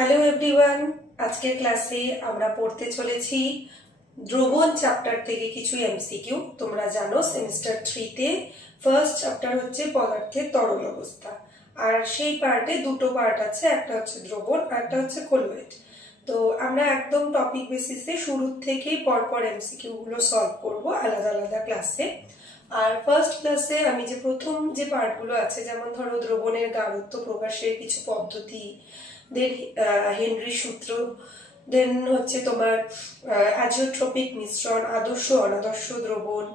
Hello everyone, আজকের ক্লাসে আমরা পড়তে চলেছি দ্রবণ চ্যাপ্টার থেকে কিছু এমসিকিউ। তোমরা জানো সেমিস্টার 3 তে ফার্স্ট চ্যাপ্টার হচ্ছে পদার্থের তরল অবস্থা, আর সেই পার্টে দুটো পার্ট আছে, একটা হচ্ছে দ্রবণ আর একটা হচ্ছে কলুয়েট। তো আমরা একদম টপিক বেসিসে শুরু থেকেই পরপর এমসিকিউ গুলো সলভ করব আলাদা আলাদা ক্লাসে। আর ফার্স্ট ক্লাসে আমি যে প্রথম যে পার্টগুলো আছে, যেমন ধরো দ্রবণের গাঢ়ত্ব প্রকাশের কিছু পদ্ধতি, দেন হেনরি সূত্র, দেন হচ্ছে তোমার অ্যাজিওট্রপিক মিশ্রণ, আদর্শ অনাদর্শ দ্রবণ,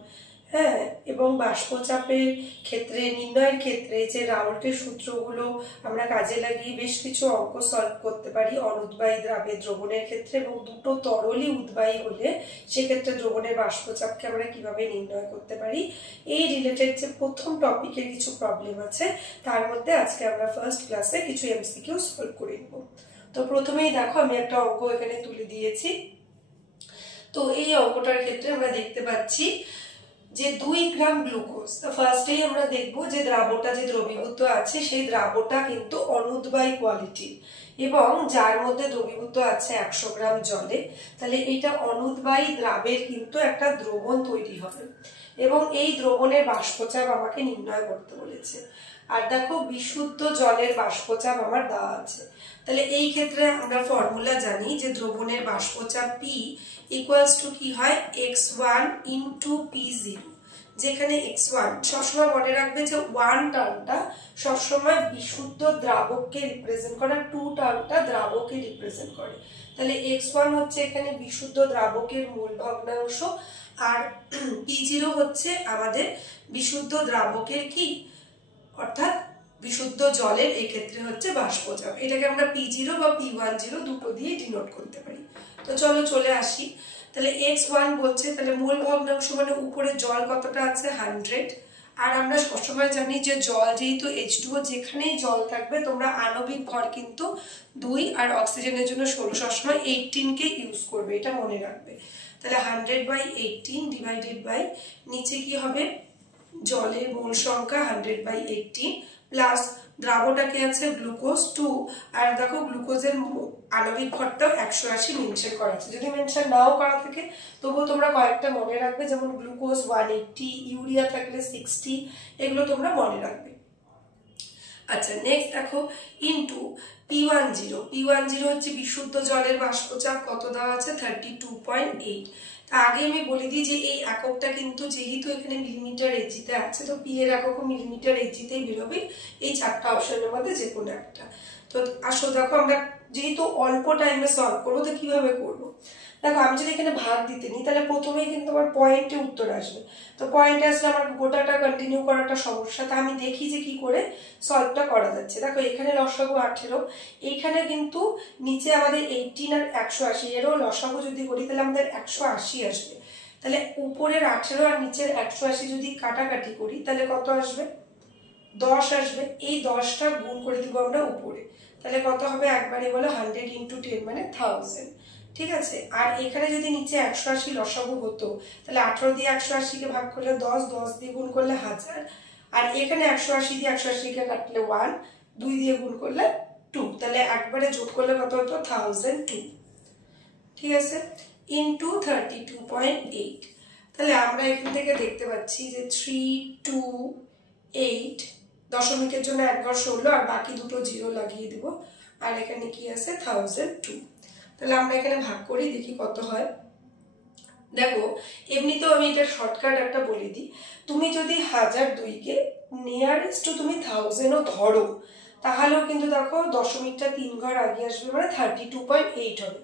হ্যাঁ, এবং বাষ্পচাপের ক্ষেত্রে নির্ণয়ের ক্ষেত্রে যে রাউল্টের সূত্রগুলো আমরা কাজে লাগিয়ে বেশ কিছু অঙ্ক সলভ করতে পারি অনুদ্বায়ী দ্রাবের দ্রবণের ক্ষেত্রে, এবং দুটো তরলই উদ্বায়ী হলে সেক্ষেত্রে দ্রবণের বাষ্পচাপকে আমরা কিভাবে নির্ণয় করতে পারি, এই রিলেটেড যে প্রথম টপিকের কিছু প্রবলেম আছে তার মধ্যে আজকে আমরা ফার্স্ট ক্লাসে কিছু এমসিকিউ সলভ করে নেব। তো প্রথমেই দেখো আমি একটা অঙ্ক এখানে তুলে দিয়েছি। তো এই অঙ্কটার ক্ষেত্রে আমরা দেখতে পাচ্ছি যে 2 গ্রাম গ্লুকোজ। তো ফার্স্টেই আমরা দেখব যে দ্রাবটা যে দ্রবীভূত আছে সেই দ্রাবটা কিন্তু অনুদ্বায়ী কোয়ালিটির, এবং যার মধ্যে দ্রবীভূত আছে 100 গ্রাম জলে। তাহলে এটা অনুদ্বায়ী দ্রাবের কিন্তু একটা দ্রবণ তৈরি হবে, এবং এই দ্রবণের বাষ্পচাপ আমাকে নির্ণয় করতে বলেছে। আর দেখো বিশুদ্ধ জলের বাষ্পচাপ আমার দেওয়া আছে। তাহলে এই ক্ষেত্রে আমরা ফর্মুলা জানি যে দ্রবণের বাষ্পচাপ P ইকুয়ালস টু কি হয়, x1 ইন্টু P0, যেখানে x1 সবসময় মনে রাখবে যে 1 টার্মটা সবসময় বিশুদ্ধ দ্রাবককে রিপ্রেজেন্ট করে, 2 টার্মটা দ্রাবককে রিপ্রেজেন্ট করে। তাহলে x1 হচ্ছে এখানে বিশুদ্ধ দ্রাবকের মূল ভগ্নাংশ, আর P0 হচ্ছে আমাদের বিশুদ্ধ দ্রাবকের কি, অর্থাৎ বিশুদ্ধ জলের এই ক্ষেত্রে হচ্ছে বাষ্পচাপ। এটাকে আমরা P0 বা P10 দুটো দিয়ে ডিনোট করতে পারি। তো চলো চলে আসি। তাহলে x1 বলছে, তাহলে মূল ভগ্নাংশ মানে উপরে জল কতটা আছে 100। আর আমরা সবসময় জানি যে জল যেহেতু H2O, যেখানেই জল থাকবে তোমরা আণবিক ভর কিন্তু 2 আর অক্সিজেনের জন্য 16, সবসময় 18 কে ইউজ করবে, এটা মনে রাখবে। তাহলে 100/18 ডিভাইডেড বাই নিচে কি হবে, জলের মোল সংখ্যা 100/18 প্লাস দ্রাবটাকে আছে গ্লুকোজ 2, আর দেখো গ্লুকোজের আণবিক ভরটাও 180 মেনশন করা আছে। যদি মেনশন নাও করা থাকে তবুও তোমরা কয়েকটা মনে রাখবে, যেমন গ্লুকোজ 180, ইউরিয়া থাকলে 60, এগুলো তোমরা মনে রাখবে। আচ্ছা, নেক্সট দেখো ইনটু P10 হচ্ছে বিশুদ্ধ জলের বাষ্পচাপ, কত দেওয়া আছে 32.8। আগে আমি বলে দিই যে এই এককটা কিন্তু যেহেতু এখানে মিলিমিটার এইচজিতে আছে, তো পি এর একক মিলিমিটার এইচজিতেই বেরোবে, এই 4টা অপশনের মধ্যে যে কোনো একটা। তো আসো দেখো আমরা যেহেতু অল্প টাইমে সলভ করবো, তো কিভাবে করবো দেখো, আমি যদি এখানে ভাগ দিতে নিই তাহলে প্রথমেই কিন্তু আমার পয়েন্টে উত্তর আসবে। তো পয়েন্টে আসলে আমার গোটাটা কন্টিনিউ করাটা সমস্যা, তা আমি দেখি যে কি করে সলভটা করা যাচ্ছে। দেখো এখানে লসাগু 18, এইখানে কিন্তু নিচে আমাদের 18 আর 180, এরও লসাগু যদি করি তাহলে আমাদের 180 আসবে। তাহলে উপরের 18 আর নিচের 180 যদি কাটাকাটি করি তাহলে কত আসবে, 10 আসবে। এই 10টা গুণ করে দিব আমরা উপরে, তাহলে কত হবে, একবারে বলো 100 ইন্টু 10 মানে 1000, ঠিক আছে। আর এখানে যদি নিচে 180 লসাগু হতো তাহলে 18 দিয়ে 180 কে ভাগ করলে 10, 10 দিয়ে গুণ করলে 1000, আর এখানে 180 দিয়ে 180 কে কাটলে 1, 2 দিয়ে গুণ করলে 2, তাহলে একবারে যোগ করলে কত হতো 1002, ঠিক আছে, ইন্টু 32.8। তাহলে আমরা এখান থেকে দেখতে পাচ্ছি যে 328, দশমিকের জন্য এক ঘর 16 আর বাকি দুটো জিরো লাগিয়ে দিব, আর এখানে কি আছে 1002। তাহলে আমরা এখানে ভাগ করি, দেখি কত হয়। দেখো এমনিতেও আমি এটা শর্টকাট একটা বলে দিই, তুমি যদি 1002 কে নিয়ারেস্ট তুমি 1000ও ধরো তাহলেও কিন্তু দেখো দশমিকটা 3 ঘর আগে আসবে, মানে 32.8 হবে,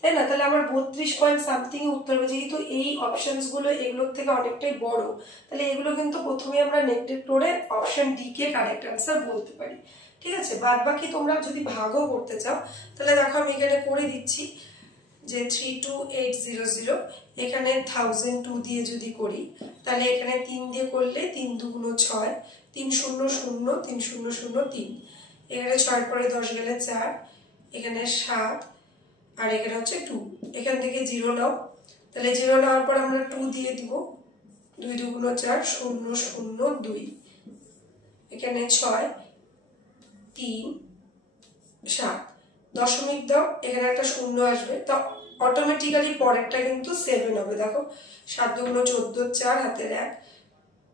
তাই না। তাহলে আমার 32 পয়েন্ট সামথিং উত্তর হবে। যেহেতু এই অপশনস গুলো এগুলোর থেকে অনেকটাই বড়, তাহলে এগুলো কিন্তু প্রথমে আমরা নেগলেক্ট করে অপশন ডি কে কারেক্ট আনসার বলতে পারি, ঠিক আছে। বাদ বাকি তোমরা যদি ভাগও করতে চাও তাহলে দেখো আমি এখানে করে দিচ্ছি যে 32800, এখানে 1002 দিয়ে যদি করি তাহলে এখানে 3 দিয়ে করলে 3 দুগুণ 6, 3 0 0 3 0 0 3, এখানে 6 পরে 10 গেলে 4, এখানে 7, আর এখানে হচ্ছে 2, এখান থেকে 0 নাও, তাহলে 0 নেওয়ার পর আমরা 2 দিয়ে দিব, 2 দুগুণ 4 0 0 2, এখানে 6 3 7, দশমিক দাও, এখানে একটা শূন্য আসবে, তো অটোমেটিক্যালি পরেরটা কিন্তু 7 হবে। দেখো 7 দুগুণ 14, 4 হাতের 1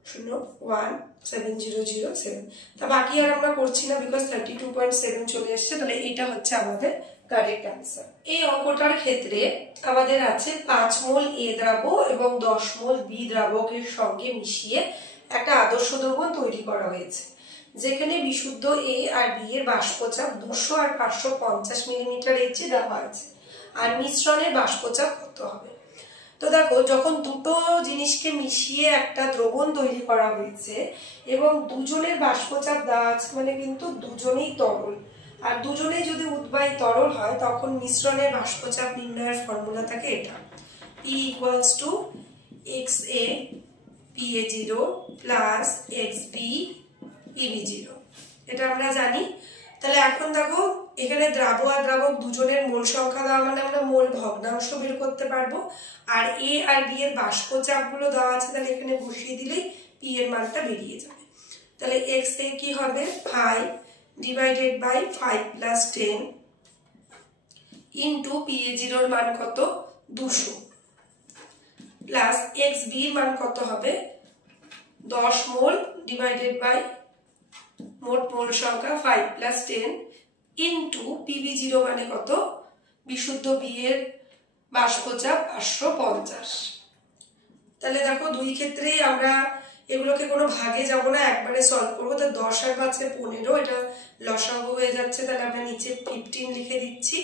0 1 7 0 0 7। তা বাকি আর আমরা করছি না, বিকজ 32.7 চলে এসছে। তাহলে এটা হচ্ছে আমাদের কারেক্ট অ্যান্সার। এই অঙ্কটার ক্ষেত্রে আমাদের আছে 5 মোল এ দ্রাবক এবং 10 মোল বি দ্রাবকের সঙ্গে মিশিয়ে একটা আদর্শ দ্রবণ তৈরি করা হয়েছে, যেখানে বিশুদ্ধ এ আর বি এর বাষ্পচাপ 200 আর 550 মিলিমিটার এইচে দেওয়া আছে। আর মিশ্রণের বাষ্পচাপ কত হবে? তো দেখো, যখন দুটো জিনিসকে মিশিয়ে একটা দ্রবণ তৈরি করা হয়েছে এবং দুজনের বাষ্পচাপ দেওয়া আছে, মানে কিন্তু দুজনেই তরল, আর দুজনেই যদি উদ্বায়ী তরল হয় তখন মিশ্রণের বাষ্পচাপ নির্ণয়ের ফর্মুলা থাকে এটা, P equals to XA PA0 plus XB PB0, এটা আমরা জানি। তাহলে এখন দেখো, এখানে দ্রাবক আর দ্রাবক দুজনের মোল সংখ্যা দেওয়া মানে আমরা মোল ভগ্নাংশ বের করতে পারবো। আর এ আর বি এর বাষ্পচাপ গুলো দেওয়া আছে, তাহলে এখানে বসিয়ে দিলেই পি এর মানটা বেরিয়ে যাবে। তাহলে এক্স এ কি হবে 5 divided by 5 plus 10 into P A জিরোর মান কত 200 প্লাস এক্স বি এর মান কত হবে 10 মোল ডিভাইডেড বাই মোট মোল সংখ্যা 5 প্লাস 10 ইন্টু পিবি0 মানে কত বিশুদ্ধ বি এর বাষ্পচাপ 550। তাহলে দেখো, দুই ক্ষেত্রেই আমরা এগুলোকে কোনো ভাগে যাব না, একবারে সলভ করবো। তো 10 আর 5 এ 15, এটা লসাগু হয়ে যাচ্ছে, তাহলে আমরা নিচে 15 লিখে দিচ্ছি।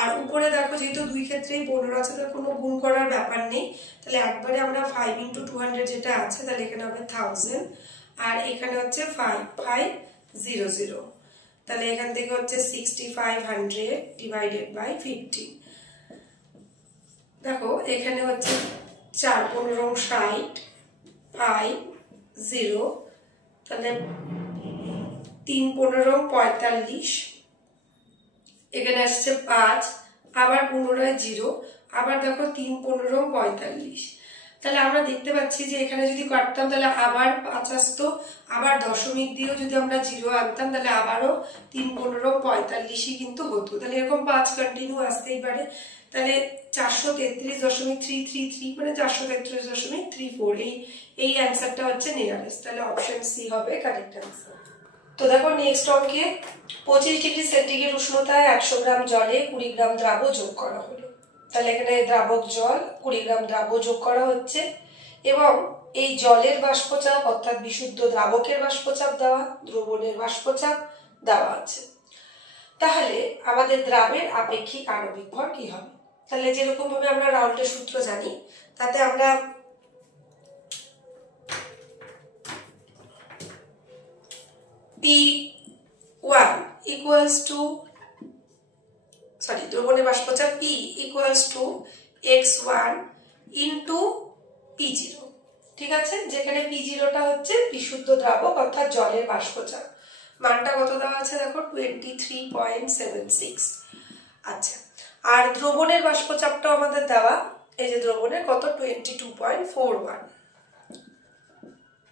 আর উপরে দেখো, যেহেতু দুই ক্ষেত্রেই 15 আছে, তাহলে কোনো গুণ করার ব্যাপার নেই, তাহলে একবারে আমরা 5 × 200 যেটা আছে, তাহলে এখানে হবে 1000, আর এখানে হচ্ছে 5500, তাহলে এখান থেকে হচ্ছে 6500 ডিভাইডেড বাই 50। দেখো এখানে হচ্ছে 4 15 60 5 0, তাহলে 3 15 45, এখানে আসছে 5, আবার পুনরায় 0, আবার দেখো 3 15 45। তাহলে আমরা দেখতে পাচ্ছি যে এখানে যদি কাটতাম তাহলে আবার 5 আসতো, আবার দশমিক দিয়েও যদি আমরা 0 আনতাম তাহলে আবারও 3 15 45ই কিন্তু হতো। তাহলে এরকম 5 কন্টিনিউ আসতেই পারে। তাহলে 433.333 মানে 433.34, এই অ্যান্সারটা হচ্ছে নিয়ারেস্ট। তাহলে অপশন সি হবে কারেক্ট অ্যান্সার। তো দেখো, নেক্সট অঙ্কে 25 ডিগ্রি সেন্টিগ্রেড উষ্ণতায় 100 গ্রাম জলে 20 গ্রাম দ্রাবক যোগ করা হলো। তাহলে এখানে দ্রাবক জল 20 গ্রাম দ্রাবক যোগ করা হচ্ছে এবং এই জলের বাষ্পচাপ অর্থাৎ বিশুদ্ধ দ্রাবকের বাষ্পচাপ দেওয়া, দ্রবণের বাষ্পচাপ দেওয়া আছে। তাহলে আমাদের দ্রাবের আপেক্ষিক আণবিক ভর কি হবে? তাহলে যেরকম ভাবে আমরা রাউল্টের সূত্র জানি, তাতে আমরা P1 equals to দ্রবণের বাষ্পচাপ P equals to x1 into P0, ঠিক আছে, যেখানে P0টা হচ্ছে বিশুদ্ধ দ্রাবক অর্থাৎ জলের বাষ্পচাপ, মানটা কত দেওয়া আছে দেখো 23.76। আচ্ছা, আর দ্রবণের বাষ্পচাপটাও আমাদের দেওয়া, এই যে দ্রবণের কত 22.41,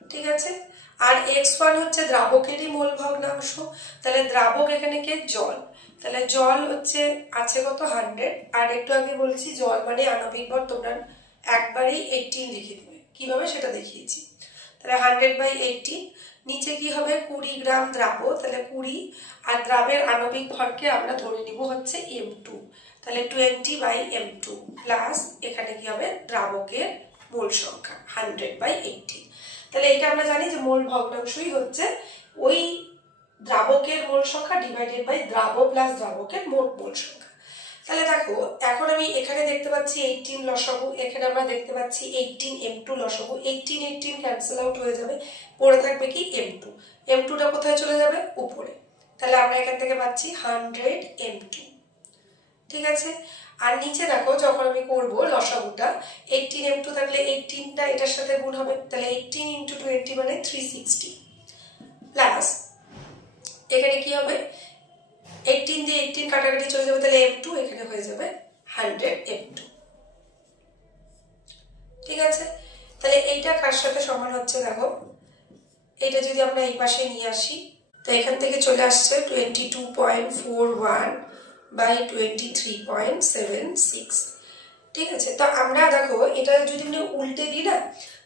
ঠিক আছে। আর x1 হচ্ছে দ্রাবকেরই মোল ভগ্নাংশ, তাহলে দ্রাবক এখানে কে জল, তাহলে জল হচ্ছে আছে কত 100, আর একটু আগে বলছি জল মানে আণবিক ভর, তোমরা একবারেই 18 লিখে দিবে, কিভাবে সেটা দেখিয়েছি। তাহলে 100/18, নিচে কি হবে 20 গ্রাম দ্রাবক, তাহলে 20, আর দ্রাবের আণবিক ভরকে আমরা ধরে নিব হচ্ছে m2, তাহলে 20/m2 প্লাস এখানে কি হবে দ্রাবকের মোল সংখ্যা 100/18। তাহলে এটা আমরা জানি যে মোল ভগ্নাংশই হচ্ছে ওই দ্রাবকের মোল সংখ্যা ডিভাইডেড বাই দ্রাবক প্লাস দ্রাবকের মোট মোল সংখ্যা। তাহলে দেখো, এখন আমি এখানে দেখতে পাচ্ছি 18 লসাগু, এখানে আমরা দেখতে পাচ্ছি 18 m2 লসাগু, 18 ক্যান্সেল আউট হয়ে যাবে, পড়ে থাকবে কি m2, m2টা কোথায় চলে যাবে উপরে, তাহলে আমরা এখান থেকে পাচ্ছি 100 m2, ঠিক আছে। আর নিচে দেখো, যখন আমি করবো লসাগুটা 18 m2 থাকলে 18টা এটার সাথে গুণ হবে, তাহলে 18 × 20 মানে 360 প্লাস এখানে কি হবে 18 দিয়ে 18 কাটাকাটি চলে যাবে, তাহলে m2 এখানে হয়ে যাবে 100 m2, ঠিক আছে। তাহলে এইটা কার সাথে সমান হচ্ছে দেখো, এটা যদি আমরা এই পাশে নিয়ে আসি, তো এখান থেকে চলে আসছে 22.41 বাই 23.76। ঠিক আছে, তো আমরা দেখো এটা যদি আমরা উল্টে দিই না,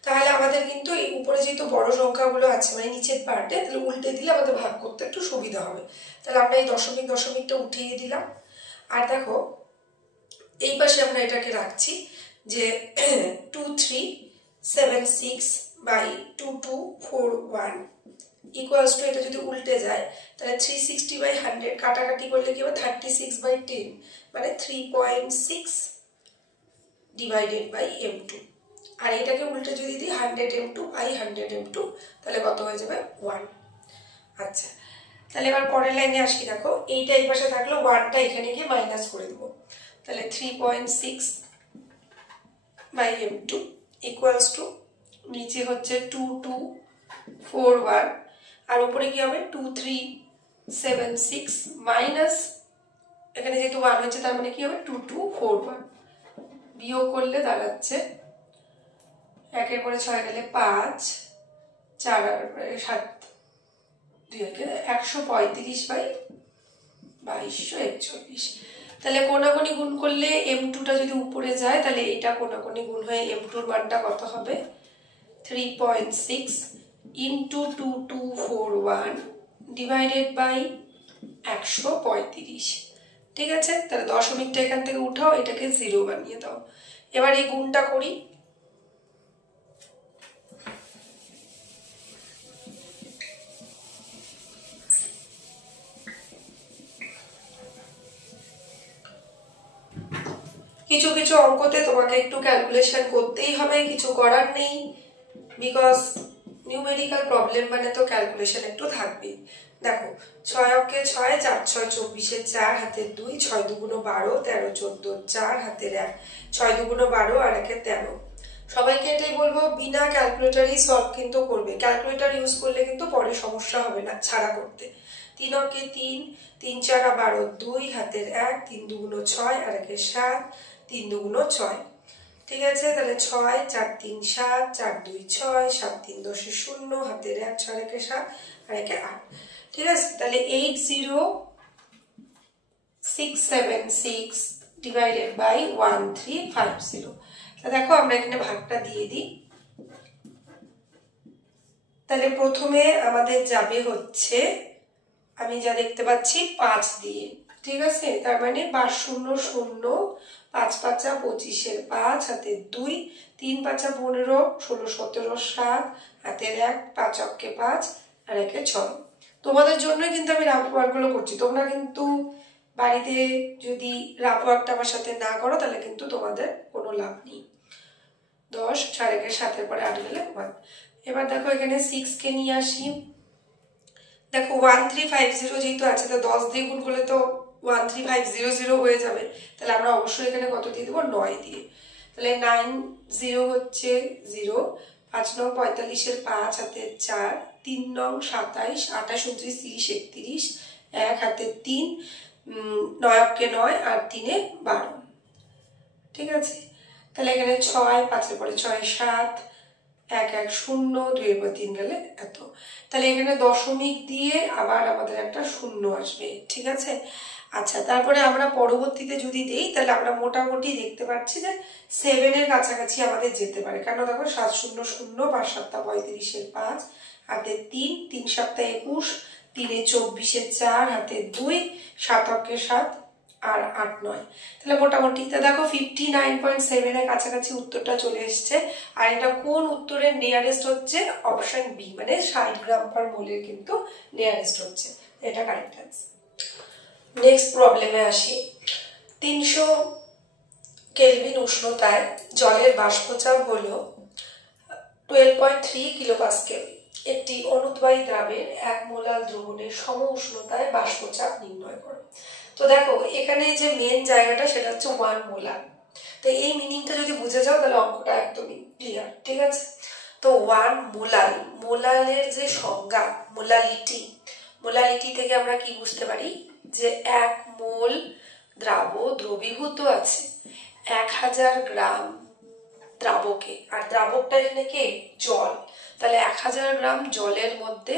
তাহলে আমাদের কিন্তু এই উপরে যেহেতু বড় সংখ্যাগুলো আছে মানে নিচের পার্টে, তাহলে উল্টে দিলে আমাদের ভাগ করতে একটু সুবিধা হবে। তাহলে আমরা এই দশমিকটা উঠিয়ে দিলাম। আর দেখো এই পাশে আমরা এটাকে রাখছি যে 2376 বাই 2241 ইকুয়ালস টু, এটা যদি উল্টে যায় তাহলে 360 বাই 100 কাটাকাটি করলে কি হবে 36 বাই 10 মানে 3.6 ডিভাইডেড বাই m2। আর এটাকে উল্টে যদি দিই 100 m2 বাই 100 m2 তাহলে কত হয়ে যাবে 1। আচ্ছা, তাহলে এবার পরের লাইনে আসি। দেখো এইটা এই পাশে থাকলো, 1টা এখানে গিয়ে মাইনাস করে দেবো, তাহলে 3.6 বাই m2 ইকুয়ালস টু নিচে হচ্ছে 2241 আর উপরে কি হবে 2376 মাইনাস এখানে যেহেতু 1 হচ্ছে তার মানে কি হবে 2241 বিয়োগ করলে দাঁড়াচ্ছে 1 এর পরে 6 গেলে 5 4 আর 7 2 135 বাই 2241। তাহলে কোনাকুনি গুণ করলে m2টা যদি উপরে যায় তাহলে এটা কোনাকুনি গুণ হয়ে m2এর মানটা কত হবে 3.6 ইন্টু 2241 ডিভাইডেড বাই 135। ঠিক আছে, তাহলে দশমিকটা এখান থেকে উঠাও, এটাকে 0 বানিয়ে দাও। এবার এই গুণটা করি। কিছু কিছু অঙ্কতে তোমাকে একটু ক্যালকুলেশন করতেই হবে, কিছু করার নেই, বিকজ নিউমেরিক্যাল প্রবলেম মানে তো ক্যালকুলেশন একটু থাকবেই। দেখো 6 অঙ্কে 6, 4 6 24, 4 হাতের 2, 6 দুগুণ 12, 13 14, 4 হাতের 1, 6 দুগুণ 12 আর 1 13। সবাইকে এটাই বলবো বিনা ক্যালকুলেটরই সলভ কিন্তু করবে, ক্যালকুলেটর ইউজ করলে কিন্তু পরে সমস্যা হবে না ছাড়া করতে। 3 অঙ্কে 3, 3 4 12, 2 হাতের 1, 3 দুগুণ 6 আর 1 7, 3 দুগুণ 6। ঠিক আছে, তাহলে 6 4 3 7, 4 2 6, 7 3 10 0, হাতের 1 6 1 7 আর 1 8। ঠিক আছে, তাহলে 80676 ডিভাইডেড বাই 1350। দেখো আমরা এখানে ভাগটা দিয়ে দিই। তাহলে প্রথমে আমাদের যাবে হচ্ছে, আমি যা দেখতে পাচ্ছি 5 দিয়ে। ঠিক আছে, তার মানে 5 0 0, 5 5 25 5 হাতের 2, 3 5 15 16 17 7 হাতের 1, 5 অক্কে 5 আর 1 6। তোমাদের জন্যই কিন্তু আমি রাফ ওয়ার্কগুলো করছি, তোমরা কিন্তু বাড়িতে যদি রাফ ওয়ার্কটা আমার সাথে না করো তাহলে কিন্তু তোমাদের কোনো লাভ নেই। 10 4 1 7 পরে 8 গেলে 1। এবার দেখো এখানে 6 কে নিয়ে আসি। দেখো 1350 যেহেতু আছে, তো 10 দিয়ে গুণ করলে তো 13500 হয়ে যাবে, তাহলে আমরা অবশ্যই এখানে কত দিয়ে দেবো 9 দিয়ে। তাহলে 9 0 হচ্ছে 0, 5 9 45 এর 5 হাতের 4, 3 9 27 28 29 30 31, 1 হাতের 3, 9 অক্কে 9 আর 3 এ 12। ঠিক আছে, তাহলে এখানে 6 5 এর পরে 6 7, 1 1 0, 2 এর পর 3 গেলে এত। তাহলে এখানে দশমিক দিয়ে আবার আমাদের একটা 0 আসবে। ঠিক আছে, আচ্ছা তারপরে আমরা পরবর্তীতে যদি দেই তাহলে আমরা মোটামুটি দেখতে পাচ্ছি যে 7 এর কাছাকাছি আমাদের যেতে পারে, কারণ দেখো 7 0 0, 5 7 35 এর 5 হাতে 3, 3 7 21, 3 এ 24 এর 4 হাতে 2, 7 অক্কে 7 আর 8 9। তাহলে মোটামুটি তা দেখো 59.7 এর কাছাকাছি উত্তরটা চলে এসছে। আর এটা কোন উত্তরের নিয়ারেস্ট হচ্ছে, অপশন বি, মানে 60 গ্রাম পার মোলের কিন্তু নিয়ারেস্ট হচ্ছে, এটা কারেক্ট অ্যান্সার। নেক্সট প্রবলেমে আসি। 300 কেলভিন উষ্ণতায় জলের বাষ্পচাপ হলো 12.3 কিলোপাস্কেল। একটি অনুদ্বায়ী দ্রাবের 1 মোলার দ্রবণের সম উষ্ণতায় বাষ্পচাপ নির্ণয় করো। তো দেখো এখানে যে মেন জায়গাটা সেটা হচ্ছে 1 মোলার। তো এই মিনিংটা যদি বুঝে যাও তাহলে অঙ্কটা একদমই ক্লিয়ার। ঠিক আছে, তো 1 মোলাল, মোলালের যে সংজ্ঞা মোলালিটি থেকে আমরা কি বুঝতে পারি যে 1 মোল দ্রবীভূত আছে 1000 গ্রাম দ্রাবকে, আর দ্রাবকটা এখানে কি জল। তাহলে 1000 গ্রাম জলের মধ্যে,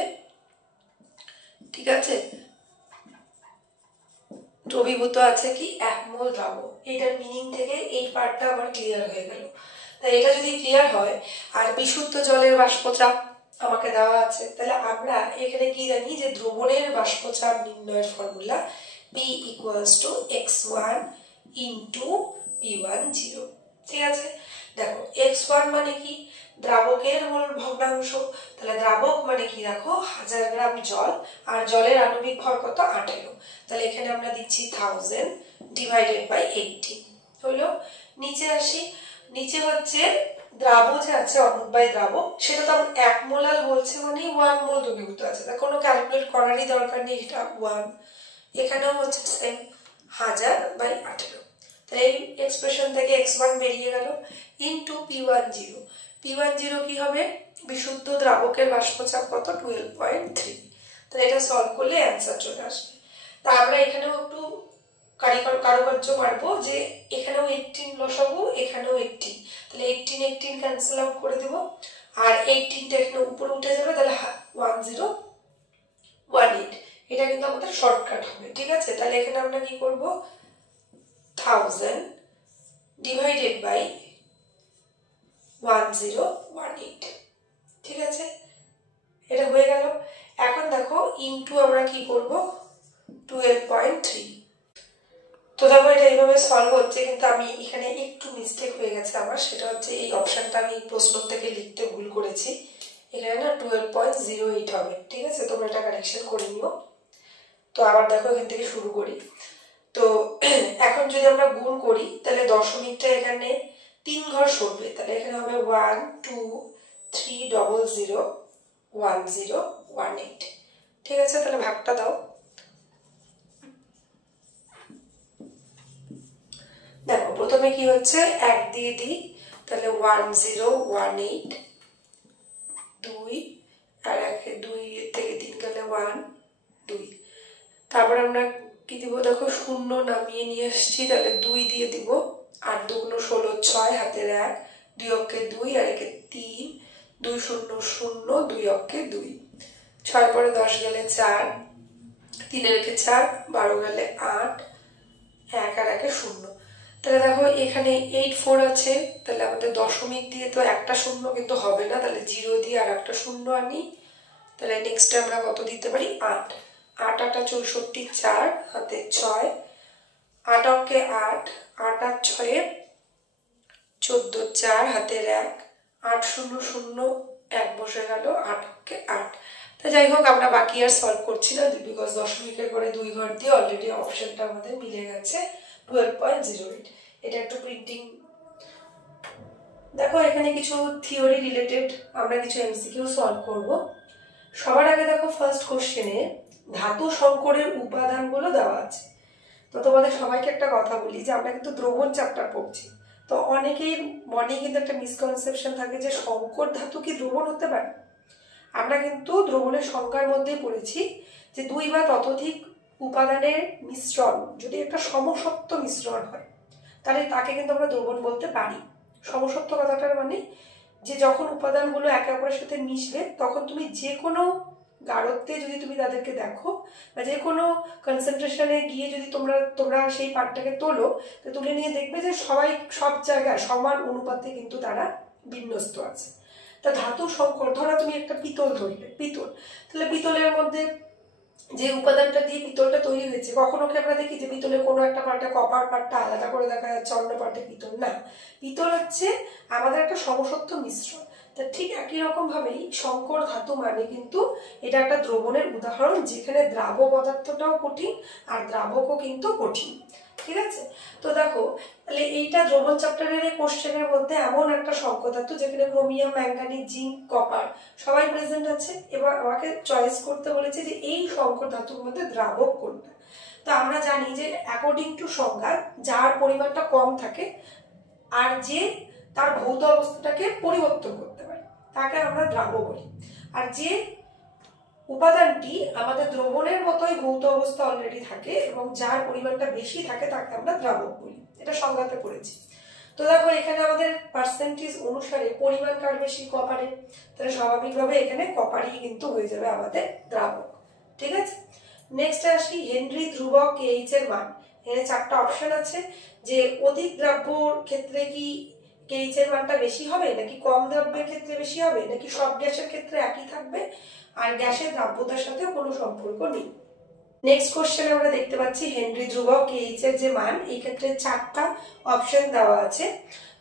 ঠিক আছে, দ্রবীভূত আছে কি 1 মোল দ্রাবক। এটার মিনিং থেকে এই পার্টটা আমার ক্লিয়ার হয়ে গেল। তাই এটা যদি ক্লিয়ার হয়, আর বিশুদ্ধ জলের বাষ্পচাপ আমাকে দেওয়া আছে, তাহলে আমরা এখানে কি জানি যে দ্রবণের বাষ্পচাপ নির্ণয়ের ফর্মুলা P = x1 * P10। ঠিক আছে, দেখো x1 মানে কি, দ্রাবকের মোল ভগ্নাংশ। তাহলে দ্রাবক মানে কি, দেখো 1000 গ্রাম জল, আর জলের আণবিক ভর কত, 18। তাহলে এখানে আমরা দিচ্ছি 1000 / 80 হলো। নিচে আসি, নিচে হচ্ছে দ্রাব যে আছে অনুদ্বায়ী দ্রাবক, সেটা তো আমরা 1 মোলাল বলছে মানে 1 মোল দ্রবীভূত আছে, তা কোনো ক্যালকুলেট করারই দরকার নেই, এটা 1। এখানেও হচ্ছে সেম 1000/18। তাহলে এই এক্সপ্রেশন থেকে x1 বেরিয়ে গেল ইনটু P10। P10 কি হবে, বিশুদ্ধ দ্রাবকের বাষ্পচাপ কত, 12.3। তাহলে এটা সলভ করলে অ্যান্সার চলে আসবে। তা আমরা এখানেও একটু কারুকার্য পারবো, যে এখানেও 18 লসাগু, এখানেও 18, তাহলে 18 ক্যান্সেল আউট করে দেব, আর 18টা এখানে উপরে উঠে যাবে, তাহলে 1018। এটা কিন্তু আমাদের শর্টকাট হবে। ঠিক আছে, তাহলে এখানে আমরা কি করব, 1000 / 1018। ঠিক আছে, এটা হয়ে গেল। এখন দেখো ইনটু আমরা কি করব, 12.3। তো দেখো এটা এইভাবে সলভ হচ্ছে, কিন্তু আমি এখানে একটু মিস্টেক হয়ে গেছে আমার, সেটা হচ্ছে এই অপশনটা আমি প্রশ্ন থেকে লিখতে ভুল করেছি, এখানে না 12.08 হবে। ঠিক আছে, তোমরা এটা কারেকশন করে নিও। তো আবার দেখো এখান থেকে শুরু করি। তো এখন যদি আমরা গুণ করি, তাহলে দশমিকটা এখানে 3 ঘর সরবে, তাহলে এখানে হবে 1 2 3 0 0 1 0 1 8। ঠিক আছে, তাহলে ভাগটা দাও। দেখো প্রথমে কি হচ্ছে, 1 দিয়ে দিই, তাহলে 1 0 1 8, 2 আর 2 এর থেকে 3 গেলে 1 2। তারপর আমরা কি দিব, দেখো শূন্য নামিয়ে নিয়ে আসছি, তাহলে 2 দিয়ে দিব, 8 2 16 6 হাতের 1, 2 অক্ষে 2 আর 1 3, 2 0 0 2 অক্ষে 2, 6 পরে 10 গেলে 4, 3 এর 4 12 গেলে 8, 1 আর 1 0। তাহলে দেখো এখানে 8 4 আছে, তাহলে আমাদের দশমিক দিয়ে তো একটা শূন্য কিন্তু হবে না, তাহলে 0 দিয়ে আর একটা শূন্য আনি, তাহলে নেক্সট আমরা কত দিতে পারি, 8 8 8 64 4 হাতে 6, 8 অক্ষে 8 8 আর 6 14 4 হাতের 1, 8 0 0 1 বসে গেল, 8 অক্ষে 8। তো যাই হোক আমরা বাকি আর সলভ করছি না, বিকজ দশমিকের পরে 2 ঘর দিয়ে অলরেডি অপশনটা আমাদের মিলে গেছে 12.08। এটা একটু প্রিন্টিং। দেখো এখানে কিছু থিওরি রিলেটেড আমরা কিছু এমসিকিউ সলভ করব। সবার আগে দেখো ফার্স্ট কোশ্চেনে ধাতু সংকরের উপাদানগুলো দেওয়া আছে। তো তোমাদের সবাইকে একটা কথা বলি, যে আমরা কিন্তু দ্রবণ চ্যাপ্টার পড়ছি, তো অনেকেই মনে কিন্তু একটা মিসকনসেপশন থাকে যে সংকর ধাতু কি দ্রবণ হতে পারে। আমরা কিন্তু দ্রবণের সংজ্ঞার মধ্যেই পড়েছি যে 2 বা ততোধিক উপাদানের মিশ্রণ যদি একটা সমসত্ব মিশ্রণ হয়, তাহলে তাকে কিন্তু আমরা দ্রবণ বলতে পারি। সমসত্ব কথাটার মানে যে যখন উপাদানগুলো একে অপরের সাথে মিশবে, তখন তুমি যে কোনো গাঢ়ত্বে যদি তুমি তাদেরকে দেখো, বা যে কোনো কনসেন্ট্রেশনে গিয়ে যদি তোমরা সেই পার্টটাকে তোলো, তো তুলে নিয়ে দেখবে যে সবাই সব জায়গায় সমান অনুপাতে কিন্তু তারা বিন্যস্ত আছে। তা ধাতু সংকর, ধরো তুমি একটা পিতল ধরলে, পিতল, তাহলে পিতলের মধ্যে যে উপাদানটা দিয়ে পিতলটা তৈরি হয়েছে, কখনো কি আমরা দেখি যে পিতলের কোনো একটা পার্টে কপার পার্টটা আলাদা করে দেখা যাচ্ছে, অন্য পার্টে পিতল না। পিতল হচ্ছে আমাদের একটা সমসত্ব মিশ্রণ। তা ঠিক একই রকম ভাবেই সংকর ধাতু মানে কিন্তু এটা একটা দ্রবণের উদাহরণ, যেখানে দ্রাব পদার্থটাও কঠিন আর দ্রাবকও কিন্তু কঠিন। ঠিক আছে, তো দেখো তাহলে এইটা দ্রবণ চ্যাপ্টারের এই কোশ্চেনের মধ্যে এমন একটা সংকর ধাতু যেখানে ক্রোমিয়াম, ম্যাঙ্গানিজ, জিঙ্ক, কপার সবাই প্রেজেন্ট আছে। এবার আমাকে চয়েস করতে বলেছে যে এই সংকর ধাতুর মধ্যে দ্রাবক কোনটা। তো আমরা জানি যে অ্যাকর্ডিং টু সংজ্ঞা, যার পরিমাণটা কম থাকে আর যে তার ভৌত অবস্থাটাকে পরিবর্তন করতে পারে, তাকে আমরা দ্রাব বলি। আর যে উপাদানটি আমাদের দ্রবণের মতোই ভৌত অবস্থা অলরেডি থাকে এবং যার পরিমাণটা বেশি থাকে, তাকে আমরা দ্রাবক বলি। এটা সংজ্ঞাতে পড়েছি। তো দেখো এখানে আমাদের পার্সেন্টেজ অনুসারে পরিমাণ কার বেশি, কপারে, তাহলে স্বাভাবিকভাবে এখানে কপারই কিন্তু হয়ে যাবে আমাদের দ্রাবক। ঠিক আছে, নেক্সট আসি হেনরি ধ্রুবক KH এর মান। এখানে 4টা অপশন আছে যে অধিক দ্রাব্যর ক্ষেত্রে কি KH এর মানটা বেশি হবে, নাকি কম দ্রাব্যের ক্ষেত্রে বেশি হবে, নাকি সব গ্যাসের ক্ষেত্রে একই থাকবে, আর গ্যাসের দ্রাব্যতার সাথে কোনো সম্পর্ক নেই। নেক্সট কোশ্চেনে আমরা দেখতে পাচ্ছি হেনরি ধ্রুবক KH এর যে মান, এই ক্ষেত্রে 4টা অপশন দেওয়া আছে।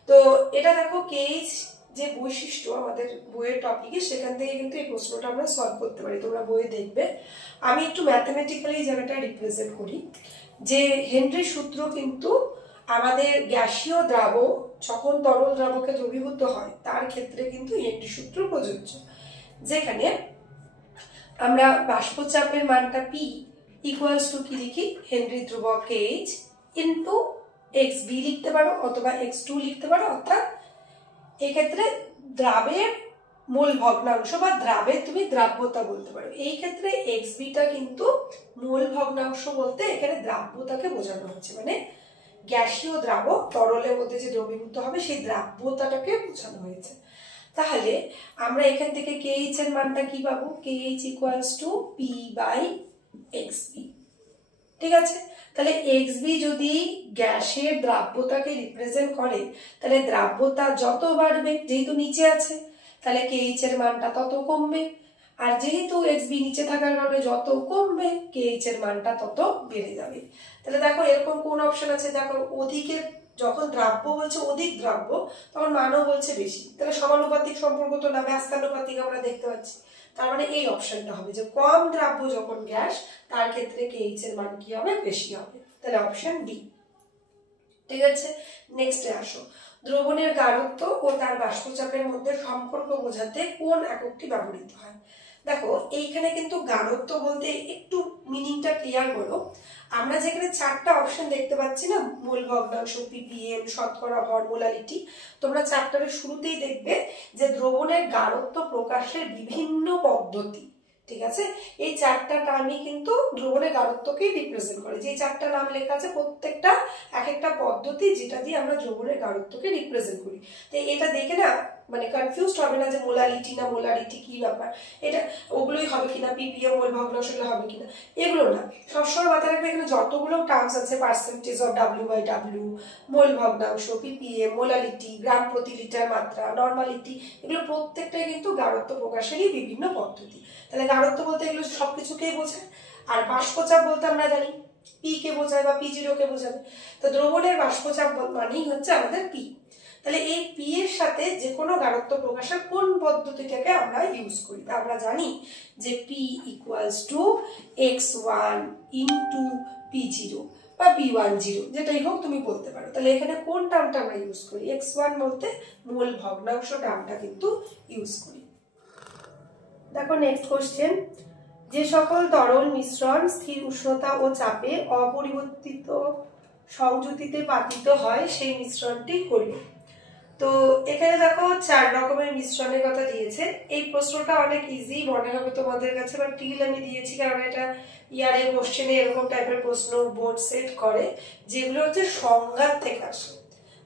তো এটা দেখো KH যে বৈশিষ্ট্য আমাদের বইয়ের টপিকে, সেখান থেকে কিন্তু এই প্রশ্নটা আমরা সলভ করতে পারি, তোমরা বইয়ে দেখবে। আমি একটু ম্যাথমেটিক্যালি এই জায়গাটা রিপ্রেজেন্ট করি যে হেনরির সূত্র কিন্তু আমাদের গ্যাসীয় দ্রাবক যখন তরল দ্রাবকে দ্রবীভূত হয় তার ক্ষেত্রে কিন্তু হেনরি সূত্র প্রযোজ্য, যেখানে আমরা বাষ্পচাপের মানটা P ইকুয়ালস টু কি লিখি, হেনরি ধ্রুবক KH ইন্টু XB লিখতে পারো অথবা X2 লিখতে পারো, অর্থাৎ এক্ষেত্রে দ্রাবের মোল ভগ্নাংশ বা দ্রাবের তুমি দ্রাব্যতা বলতে পারো। এই ক্ষেত্রে XBটা কিন্তু মোল ভগ্নাংশ বলতে এখানে দ্রাব্যতাকে বোঝানো হচ্ছে, মানে গ্যাসীয় দ্রাবক তরলের মধ্যে যে দ্রবীভূত হবে সেই দ্রাব্যতাটাকে বোঝানো হয়েছে। তাহলে আমরা এখান থেকে KH এর মানটা কি পাবো, KH ইকুয়ালস টু P/XB। ঠিক আছে, তাহলে XB যদি গ্যাসের দ্রাব্যতাকে রিপ্রেজেন্ট করে, তাহলে দ্রাব্যতা যত বাড়বে, যেহেতু নিচে আছে তাহলে KH এর মানটা তত কমবে, আর যেহেতু XB নিচে থাকার কারণে যত কমবে KH এর মানটা তত বেড়ে যাবে। তাহলে দেখো এরকম কোন অপশন আছে, দেখো অধিকের যখন দ্রাব্য বলছে অধিক দ্রাব্য তখন মানও বলছে বেশি, তাহলে সমানুপাতিক সম্পর্ক তো না, ব্যস্তানুপাতিক আমরা দেখতে পাচ্ছি। তার মানে এই অপশনটা হবে যে কম দ্রাব্য যখন গ্যাস তার ক্ষেত্রে KH এর মান কি হবে, বেশি হবে, তাহলে অপশন ডি। ঠিক আছে, নেক্সটে আসো, দ্রবণের গাঢ়ত্ব ও তার বাষ্পচাপের মধ্যে সম্পর্ক বোঝাতে কোন এককটি ব্যবহৃত হয়। দেখো এইখানে কিন্তু গাঢ়ত্ব বলতে একটু মিনিংটা ক্লিয়ার করো। আমরা যেখানে 4টা অপশন দেখতে পাচ্ছি না, মোল ভগ্নাংশ, ppm, শতকরা ভর, মোলালিটি, তোমরা চ্যাপ্টারের শুরুতেই দেখবে যে দ্রবণের গাঢ়ত্ব প্রকাশের বিভিন্ন পদ্ধতি। ঠিক আছে, এই 4টা টার্মই কিন্তু দ্রবণের গাঢ়ত্বকেই রিপ্রেজেন্ট করে। যে 4টা নাম লেখা আছে প্রত্যেকটা এক একটা পদ্ধতি যেটা দিয়ে আমরা দ্রবণের গাঢ়ত্বকে রিপ্রেজেন্ট করি। তো এটা দেখে না মানে কনফিউজড হবে না যে মোলালিটি না মোলারিটি কি ব্যাপার, এটা ওগুলোই হবে কিনা, ppm মোল ভগ্নাংশ হবে কিনা, এগুলো না। সবসময় মাথায় রাখবে এখানে যতগুলো টার্মস আছে, পার্সেন্টেজ অফ W/W, মোল ভগ্নাংশ, ppm, মোলালিটি, গ্রাম প্রতি লিটার মাত্রা, নরমালিটি, এগুলো প্রত্যেকটাই কিন্তু গাঢ়ত্ব প্রকাশেরই বিভিন্ন পদ্ধতি। তাহলে গাঢ়ত্ব বলতে এগুলো সবকিছুকেই বোঝায়। আর বাষ্পচাপ বলতে আমরা জানি P কে বোঝায় বা P0 কে বোঝাবে। তো দ্রবণের বাষ্পচাপ মানেই হচ্ছে আমাদের P। তাহলে এই P এর সাথে যে কোনো গাঢ়ত্ব প্রকাশের কোন পদ্ধতিটাকে আমরা ইউজ করি, তা আমরা জানি যে P equals to x1 into P0 বা P10, যেটাই হোক তুমি বলতে পারো। তাহলে এখানে কোন টার্মটা আমরা ইউজ করি, x1 বলতে মোল ভগ্নাংশ টার্মটা কিন্তু ইউজ করি। দেখো নেক্সট কোশ্চেন, যে সকল তরল মিশ্রণ স্থির উষ্ণতা ও চাপে অপরিবর্তিত সংযুতিতে পাতিত হয় সেই মিশ্রণটি হলো। তো এখানে দেখো 4 রকমের মিশ্রণের কথা দিয়েছে। এই প্রশ্নটা অনেক ইজি মনে হবে তোমাদের কাছে, বাট টিল আমি দিয়েছি কারণ এটা ইয়ারের কোশ্চেনে এরকম টাইপের প্রশ্ন বোর্ড সেট করে যেগুলো হচ্ছে সংজ্ঞা থেকে আসে,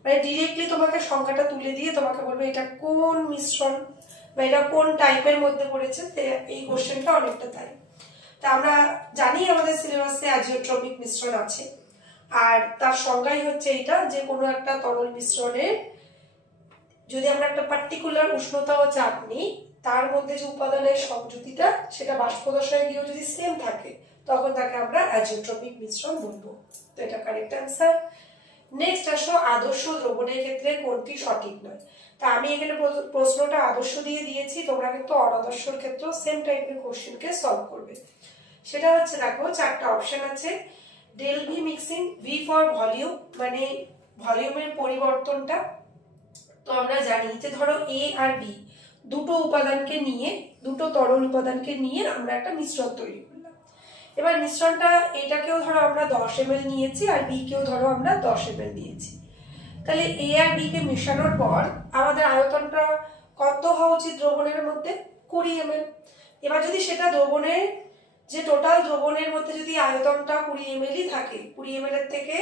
মানে ডিরেক্টলি তোমাকে সংজ্ঞাটা তুলে দিয়ে তোমাকে বলবে এটা কোন মিশ্রণ বা এটা কোন টাইপের মধ্যে পড়েছে। এই কোশ্চেনটা অনেকটা তাই। তা আমরা জানি আমাদের সিলেবাসে অ্যাজিওট্রপিক মিশ্রণ আছে, আর তার সংজ্ঞাই হচ্ছে এটা যে কোনো একটা তরল মিশ্রণের যদি আমরা একটা পার্টিকুলার উষ্ণতা ও চাপ নিই, তার মধ্যে যে উপাদানের সংযুতিটা সেটা বাষ্পদশায় গিয়েও যদি সেম থাকে তখন তাকে আমরা অ্যাজিওট্রপিক মিশ্রণ বলবো। তো এটা কারেক্ট অ্যান্সার। নেক্সট আসো, আদর্শ দ্রবণের ক্ষেত্রে কোনটি সঠিক নয়। তা আমি এখানে প্রশ্নটা আদর্শ দিয়ে দিয়েছি, তোমরা কিন্তু অনাদর্শর ক্ষেত্রেও সেম টাইপের কোশ্চেনকে সলভ করবে। সেটা হচ্ছে দেখো 4টা অপশন আছে, del V mixing, V for volume মানে ভলিউমের পরিবর্তনটা। তো আমরা জানি যে ধরো A আর B দুটো উপাদানকে নিয়ে, দুটো তরল উপাদানকে নিয়ে আমরা একটা মিশ্রণ তৈরি করলাম। এবার মিশ্রণটা এটাকেও ধরো আমরা 10 ml নিয়েছি আর B কেও ধরো আমরা 10 ml নিয়েছি। তাহলে A আর B কে মেশানোর পর আমাদের আয়তনটা কত হওয়া উচিত দ্রবণের মধ্যে, 20 ml। এবার যদি সেটা দ্রবণের যে টোটাল দ্রবণের মধ্যে যদি আয়তনটা 20 ml থাকে, 20 ml এর থেকে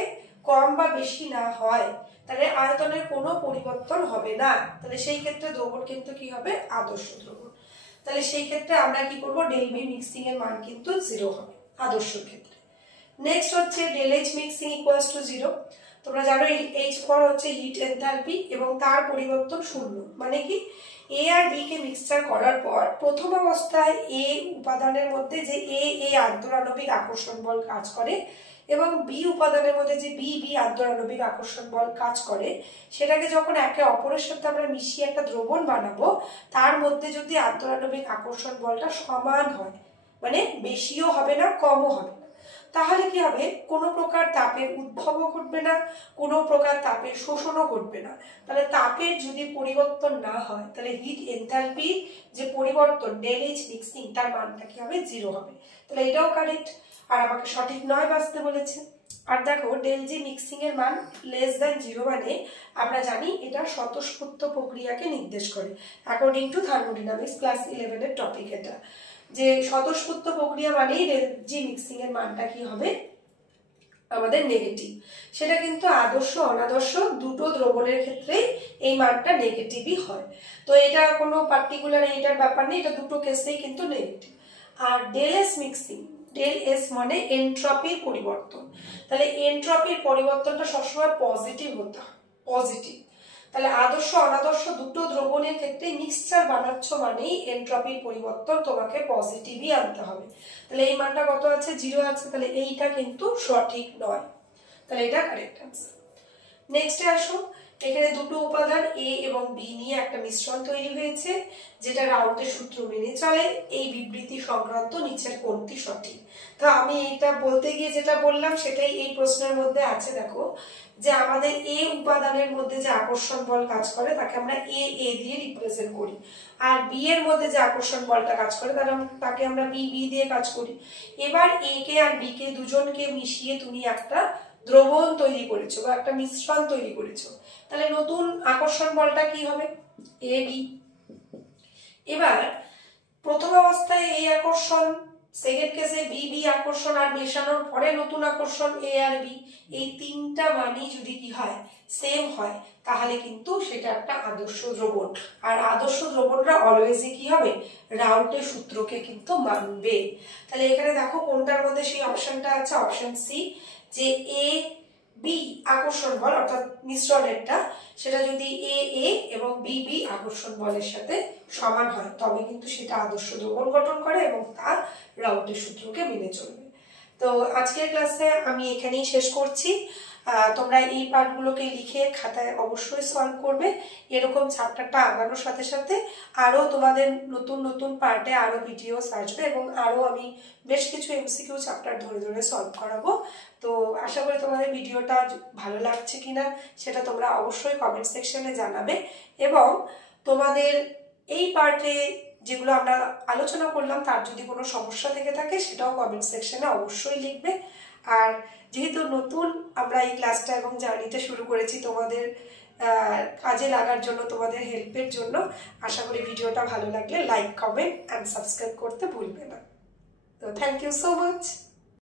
কম বা বেশি না হয়, তাহলে আয়তনের কোনো পরিবর্তন হবে না। তাহলে সেই ক্ষেত্রে দ্রবণ কিন্তু কি হবে, আদর্শ দ্রবণ। তাহলে সেই ক্ষেত্রে আমরা কি করব, ডেল ভি মিক্সিং এর মান কিন্তু 0 হবে আদর্শ ক্ষেত্রে। নেক্সট হচ্ছে del H mixing equals to 0। তোমরা জানো H4 হচ্ছে হিট এনথালপি এবং তার পরিবর্তন 0। মানে কি এ আর বি কে মিক্সচার করার পর প্রথম অবস্থায় এ উপাদানের মধ্যে যে এ আন্তরাণবিক আকর্ষণ বল কাজ করে এবং বি উপাদানের মধ্যে যে বি আন্তরাণবিক আকর্ষণ বল কাজ করে, সেটাকে যখন একে অপরের সাথে আমরা মিশিয়ে একটা দ্রবণ বানাবো, তার মধ্যে যদি আন্তরাণবিক আকর্ষণ বলটা সমান হয়, মানে বেশিও হবে না কমও হবে না, তাহলে কি হবে, কোনো প্রকার তাপের উদ্ভবও ঘটবে না, কোনো প্রকার তাপের শোষণও ঘটবে না। তাহলে তাপের যদি পরিবর্তন না হয় তাহলে হিট এনথালপি যে পরিবর্তন ডেল এইচ মিক্সিং তার মানটা কি হবে, 0 হবে। তাহলে এটাও কারেক্ট, আর আমাকে সঠিক 9 বাঁচতে বলেছে। আর দেখো ডেল জি মিক্সিং এর মান লেস দ্যান 0 মানে আমরা জানি এটা স্বতঃস্ফূর্ত প্রক্রিয়াকে নির্দেশ করে, অ্যাকর্ডিং টু থার্মোডাইনামিক্স ক্লাস 11 এর টপিক এটা, যে স্বতঃস্ফূর্ত প্রক্রিয়া মানেই ডেল জি মিক্সিং এর মানটা কি হবে, আমাদের নেগেটিভ। সেটা কিন্তু আদর্শ অনাদর্শ দুটো দ্রবণের ক্ষেত্রে এই মানটা নেগেটিভই হয়। তো এটা কোনো পার্টিকুলার এটার ব্যাপার নেই, এটা দুটো কেসেই কিন্তু নেগেটিভ। আর del S mixing, del S মানে এনট্রপির পরিবর্তন, তাহলে এনট্রপির পরিবর্তনটা সবসময় পজিটিভ হতে হয়, পজিটিভ। তাহলে আদর্শ অনাদর্শ দুটো দ্রবণের ক্ষেত্রে মিক্সচার বানাচ্ছ মানেই এনট্রপির পরিবর্তন তোমাকে পজিটিভই আনতে হবে। তাহলে এই মানটা কত আছে, 0 আছে, তাহলে এইটা কিন্তু সঠিক নয়, তাহলে এটা কারেক্ট আনসার। নেক্সটে আসো, এখানে দুটো উপাদান এ এবং বি নিয়ে একটা মিশ্রণ তৈরি হয়েছে যেটা রাউটের সূত্র মেনে চলে। এই বিবৃতি সংক্রান্ত নিচের কোনটি সঠিক? তো আমি এটা বলতে গিয়ে যেটা বললাম সেটাই এই প্রশ্নের মধ্যে আছে। দেখো যে আমাদের এ উপাদানের মধ্যে যে আকর্ষণ বল কাজ করে তাকে আমরা এ দিয়ে রিপ্রেজেন্ট করি, আর বি এর মধ্যে যে আকর্ষণ বলটা কাজ করে তাকে আমরা বি দিয়ে কাজ করি। এবার এ কে আর বি কে দুজনকে মিশিয়ে তুমি একটা দ্রবণ তৈরি করেছো বা একটা মিশ্রণ তৈরি করেছো, তাহলে নতুন আকর্ষণ বলটা কি হবে, এ বি। এবার প্রথম অবস্থায় এই আকর্ষণ, সেকেন্ড কেসে বি আকর্ষণ, আর মেশানোর পরে নতুন আকর্ষণ এ আর বি, এই তিনটা মানই যদি কি হয়, সেম হয়, তাহলে কিন্তু সেটা একটা আদর্শ দ্রবণ। আর আদর্শ দ্রবণরা অলওয়েজই কি হবে, রাউটের সূত্রকে কিন্তু মানবে। তাহলে এখানে দেখো কোনটার মধ্যে সেই অপশনটা আছে, অপশন সি, যে এ বি আকর্ষণ বল অর্থাৎ মিশ্রণেরটা সেটা যদি এ এবং বি আকর্ষণ বলের সাথে সমান হয় তবে কিন্তু সেটা আদর্শ দ্রবণ গঠন করে এবং তার রাউটের সূত্রকে মেনে চলবে। তো আজকের ক্লাসে আমি এখানেই শেষ করছি। তোমরা এই পার্টগুলোকে লিখে খাতায় অবশ্যই সলভ করবে। এরকম চ্যাপ্টারটা আগানোর সাথে সাথে আরো তোমাদের নতুন নতুন পার্টে আরো ভিডিওস আসবে এবং আরো আমি বেশ কিছু এমসিকিউ চ্যাপ্টার ধরে ধরে সলভ করাবো। তো আশা করি তোমাদের ভিডিওটা ভালো লাগছে কিনা সেটা তোমরা অবশ্যই কমেন্ট সেকশনে জানাবে, এবং তোমাদের এই পার্টে যেগুলো আমরা আলোচনা করলাম তার যদি কোনো সমস্যা থেকে থাকে সেটাও কমেন্ট সেকশনে অবশ্যই লিখবে। আর যেহেতু নতুন আমরা এই ক্লাসটা এবং জার্নিটা শুরু করেছি তোমাদের কাজে লাগার জন্য, তোমাদের হেল্পের জন্য, আশা করি ভিডিওটা ভালো লাগলে লাইক, কমেন্ট অ্যান্ড সাবস্ক্রাইব করতে ভুলবে না। তো থ্যাংক ইউ সো মাচ।